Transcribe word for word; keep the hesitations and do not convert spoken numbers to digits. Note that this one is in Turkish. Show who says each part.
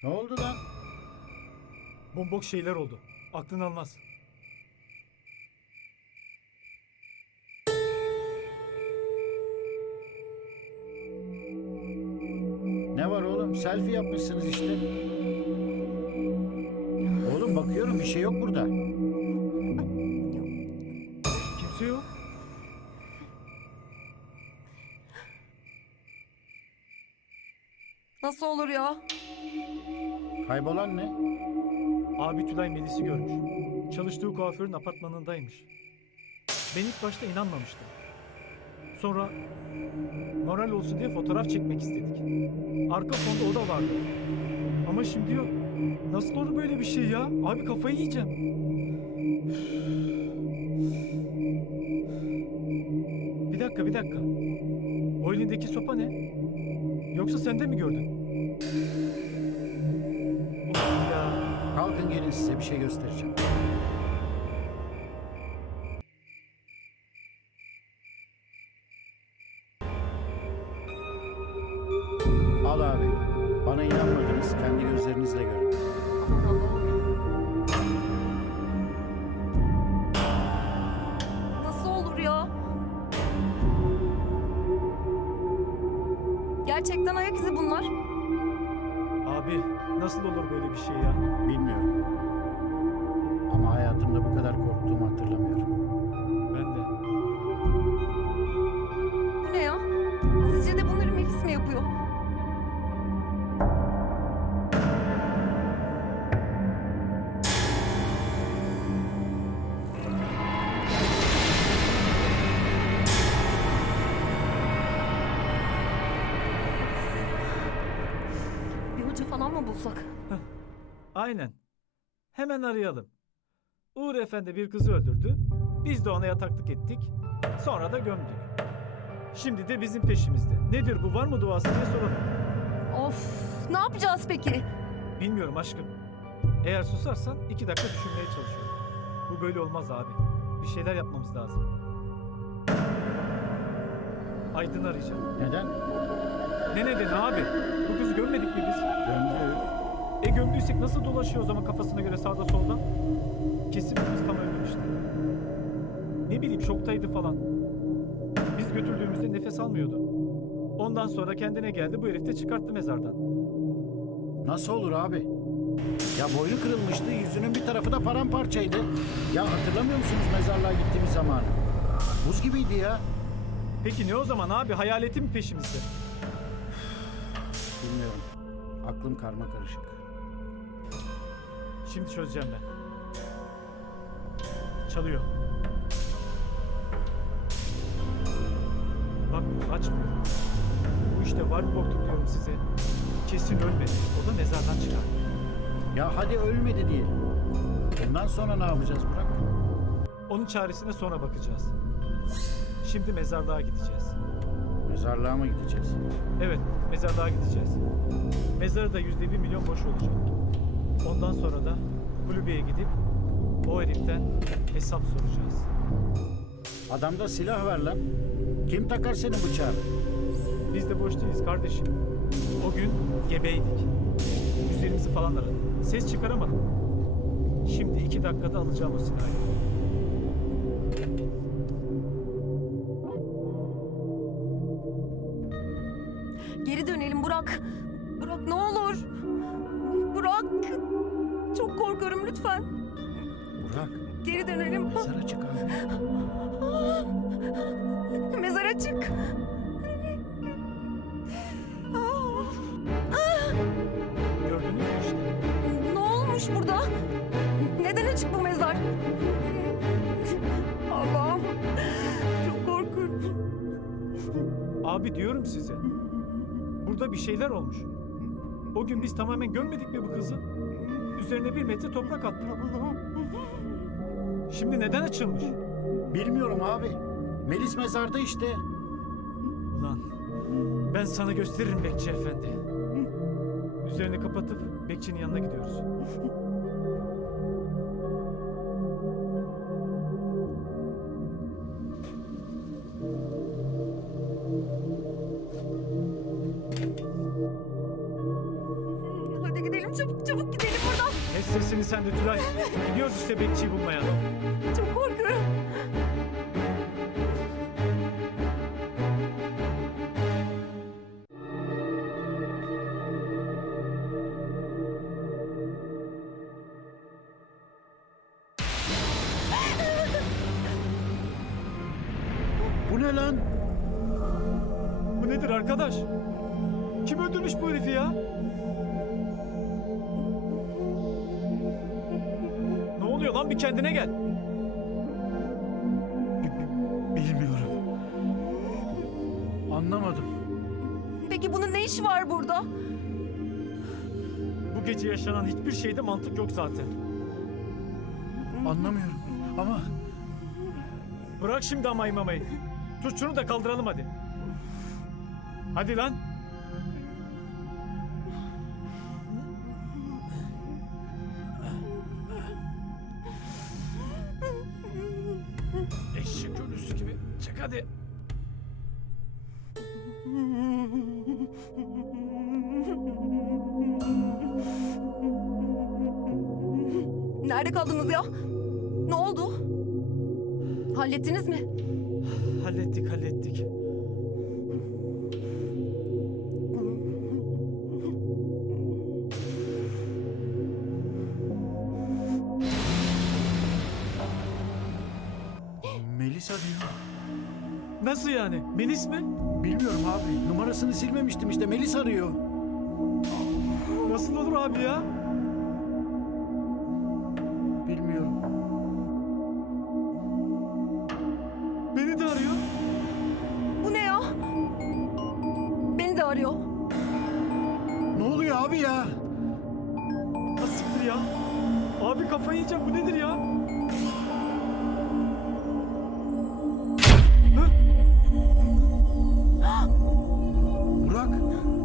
Speaker 1: Ne oldu lan?
Speaker 2: Bombok şeyler oldu. Aklın almaz.
Speaker 1: Ne var oğlum? Selfie yapmışsınız işte. Oğlum bakıyorum bir şey yok burada.
Speaker 2: Kimse yok.
Speaker 3: Nasıl olur ya?
Speaker 1: Kaybolan ne?
Speaker 2: Abi Tülay Melis'i görmüş. Çalıştığı kuaförün apartmanındaymış. Ben ilk başta inanmamıştım. Sonra moral olsun diye fotoğraf çekmek istedik. Arka fonda o da vardı. Ama şimdi yok. Nasıl olur böyle bir şey ya? Abi kafayı yiyeceğim. Bir dakika bir dakika. O elindeki sopa ne? Yoksa sen de mi gördün? Of ya.
Speaker 1: Kalkın gelin size bir şey göstereceğim. Al abi. Bana inanmadınız. Kendi gözlerinizle görün.
Speaker 3: Aman Allah'ım. Nasıl olur ya? Gerçekten ayak izi bunlar.
Speaker 2: Abi nasıl olur böyle bir şey ya?
Speaker 1: Bilmiyorum. Ama hayatımda bu kadar korktuğumu hatırlamıyorum.
Speaker 2: Ben de.
Speaker 3: Bu ne ya? Sizce de bunları Melis mi yapıyor? Bir hoca falan mı bulsak?
Speaker 2: Aynen. Hemen arayalım. Uğur Efendi bir kızı öldürdü. Biz de ona yataklık ettik. Sonra da gömdük. Şimdi de bizim peşimizde. Nedir bu, var mı duası diye soralım.
Speaker 3: Of, ne yapacağız peki?
Speaker 2: Bilmiyorum aşkım. Eğer susarsan iki dakika düşünmeye çalışıyorum. Bu böyle olmaz abi. Bir şeyler yapmamız lazım. Aydın arayacağım.
Speaker 1: Neden?
Speaker 2: Ne nedeni abi? Bu kızı gömmedik mi biz?
Speaker 1: Gömdü.
Speaker 2: E gömdüysek nasıl dolaşıyor o zaman kafasına göre sağda solda? Kesin bu kız tam ölmemişti. Ne bileyim şoktaydı falan. Biz götürdüğümüzde nefes almıyordu. Ondan sonra kendine geldi, bu herif de çıkarttı mezardan.
Speaker 1: Nasıl olur abi? Ya boynu kırılmıştı, yüzünün bir tarafı da paramparçaydı. Ya hatırlamıyor musunuz mezarlığa gittiğimiz zamanı? Buz gibiydi ya.
Speaker 2: Peki ne o zaman abi? Hayaleti mi peşimizde?
Speaker 1: Bilmiyorum. Aklım karma karışık.
Speaker 2: Şimdi çözeceğim ben. Çalıyor. Bak açmıyor. Bu işte var bir bokluk diyorum size. Kesin ölmedi. O da mezardan çıkar.
Speaker 1: Ya hadi ölmedi diyelim. Bundan sonra ne yapacağız Burak?
Speaker 2: Onun çaresine sonra bakacağız. Şimdi mezarlığa gideceğiz.
Speaker 1: Mezarlığa mı gideceğiz?
Speaker 2: Evet, mezarlığa gideceğiz. Mezarı da yüzde bir milyon boş olacak. Ondan sonra da kulübeye gidip o heriften hesap soracağız.
Speaker 1: Adamda silah var lan. Kim takar senin bıçağını?
Speaker 2: Biz de boş değiliz kardeşim. O gün gebeydik. Üzerimizi falan aradı. Ses çıkaramadım. Şimdi iki dakikada alacağım o silahı.
Speaker 3: Geri dönelim Burak. Burak ne olur. Burak. Çok korkuyorum lütfen.
Speaker 1: Burak,
Speaker 3: Geri dönelim.
Speaker 1: mezara çık abi.
Speaker 3: Mezara çık.
Speaker 2: Gördünüz mü işte?
Speaker 3: Ne olmuş burada? Neden açık bu mezar? Allah'ım. Çok korkunç.
Speaker 2: Abi diyorum size. Burada bir şeyler olmuş. O gün biz tamamen gömmedik mi bu kızı? Üzerine bir metre toprak attık. Şimdi neden açılmış?
Speaker 1: Bilmiyorum abi. Melis mezarda işte.
Speaker 2: Ulan ben sana gösteririm Bekçi Efendi. Üzerini kapatıp Bekçi'nin yanına gidiyoruz.
Speaker 3: Hadi gidelim. Çabuk çabuk gidelim buradan.
Speaker 2: Kes sesini sen de Tülay. Gidiyoruz işte bekçiyi bulmaya.
Speaker 3: Çok korkuyorum.
Speaker 1: Bu ne lan?
Speaker 2: Bu nedir arkadaş? Kim öldürmüş bu herifi ya? Ne oluyor lan, bir kendine gel.
Speaker 1: Bilmiyorum. Anlamadım.
Speaker 3: Peki bunun ne işi var burada?
Speaker 2: Bu gece yaşanan hiçbir şeyde mantık yok zaten.
Speaker 1: Anlamıyorum. Ama
Speaker 2: Bırak şimdi ama imamayı. Tut şunu da kaldıralım hadi. Hadi lan. Eşek ölüsü gibi. Çık hadi.
Speaker 3: Nerede kaldınız ya? Ne oldu? Hallettiniz mi?
Speaker 2: Hallettik hallettik.
Speaker 1: Melis arıyor.
Speaker 2: Nasıl yani? Melis mi?
Speaker 1: Bilmiyorum abi. Numarasını silmemiştim işte. Melis arıyor.
Speaker 2: Nasıl olur abi ya?
Speaker 1: Bilmiyorum.
Speaker 2: Beni de arıyor.
Speaker 3: Bu ne ya? Beni de arıyor.
Speaker 1: Ne oluyor abi ya?
Speaker 2: Nasıldır ya? Abi kafayı yiyeceğim, bu nedir ya? Hı?
Speaker 1: Burak.